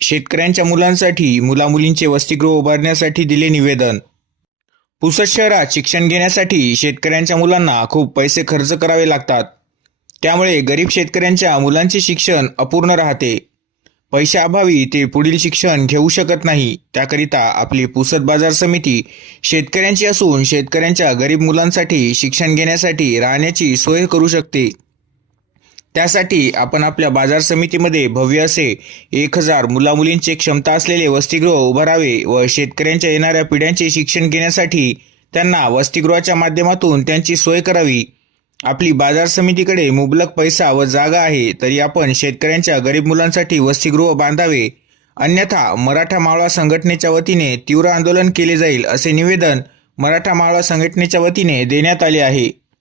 शेतकऱ्यांच्या मुलांसाठी मुलामुलींचे वसतिगृह उभारण्यासाठी दिले निवेदन. पुसद शहरात शिक्षण घेण्यासाठी शेतकऱ्यांच्या मुलांना खूप पैसे खर्च करावे लागतात. त्यामुळे गरीब शेतकऱ्यांच्या मुलांचे शिक्षण अपूर्ण राहते. पैशाअभावी ते पुढील शिक्षण घेऊ शकत नाही. त्याकरिता आपली पुसद बाजार समिती शेतकऱ्यांची असून शेतकऱ्यांच्या गरीब मुलांसाठी शिक्षण घेण्यासाठी राहण्याची सोय करू शकते. त्यासाठी आपण आपल्या बाजार समितीमध्ये भव्य असे एक हजार मुलामुलींचे क्षमता असलेले वसतिगृह उभारावे व शेतकऱ्यांच्या येणाऱ्या पिढ्यांचे शिक्षण घेण्यासाठी त्यांना वसतिगृहाच्या माध्यमातून त्यांची सोय करावी. आपली बाजार समितीकडे मुबलक पैसा व जागा आहे तरी आपण शेतकऱ्यांच्या गरीब मुलांसाठी वसतिगृह बांधावे. अन्यथा मराठा मावळा संघटनेच्या वतीने तीव्र आंदोलन केले जाईल असे निवेदन मराठा मावळा संघटनेच्या वतीने देण्यात आले आहे.